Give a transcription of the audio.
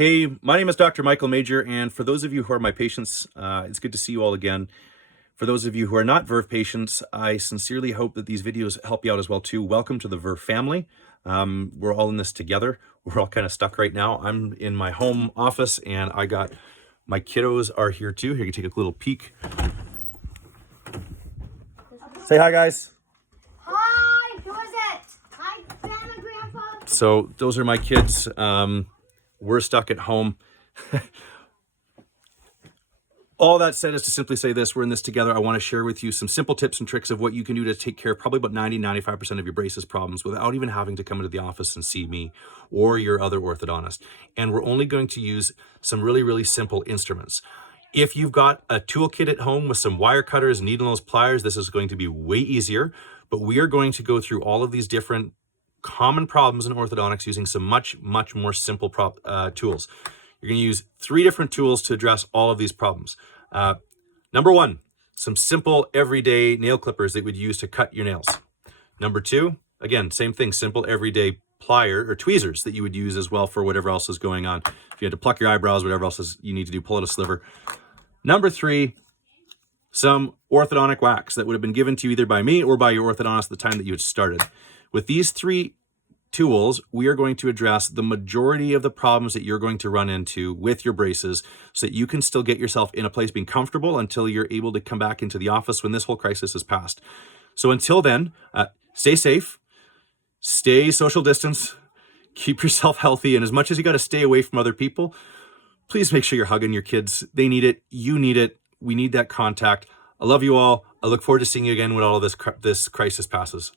Hey, my name is Dr. Michael Major, and for those of you who are my patients, it's good to see you all again. For those of you who are not Verve patients, I sincerely hope that these videos help you out as well too. Welcome to the Verve family. We're all in this together. We're all kind of stuck right now. I'm in my home office, and I got my kiddos are here too. Here, you can take a little peek. Say hi, guys. Hi, who is it? Hi, Grandma, Grandpa. So those are my kids. We're stuck at home. All that said is to simply say this: we're in this together. I want to share with you some simple tips and tricks of what you can do to take care of probably about 95% of your braces problems without even having to come into the office and see me or your other orthodontist. And we're only going to use some really simple instruments. If you've got a toolkit at home with some wire cutters, needle nose pliers, this is going to be way easier. But we are going to go through all of these different common problems in orthodontics using some much more simple tools. You're going to use 3 different tools to address all of these problems. Number 1, some simple everyday nail clippers that you would use to cut your nails. Number 2, again, same thing, simple everyday plier or tweezers that you would use as well for whatever else is going on. If you had to pluck your eyebrows, whatever else is you need to do, pull out a sliver. Number 3, some orthodontic wax that would have been given to you either by me or by your orthodontist at the time that you had started. With these 3 tools, we are going to address the majority of the problems that you're going to run into with your braces so that you can still get yourself in a place being comfortable until you're able to come back into the office when this whole crisis is past. So until then, stay safe, stay social distance, keep yourself healthy, and as much as you got to stay away from other people, please make sure you're hugging your kids. They need it. You need it. We need that contact. I love you all. I look forward to seeing you again when all of this crisis passes.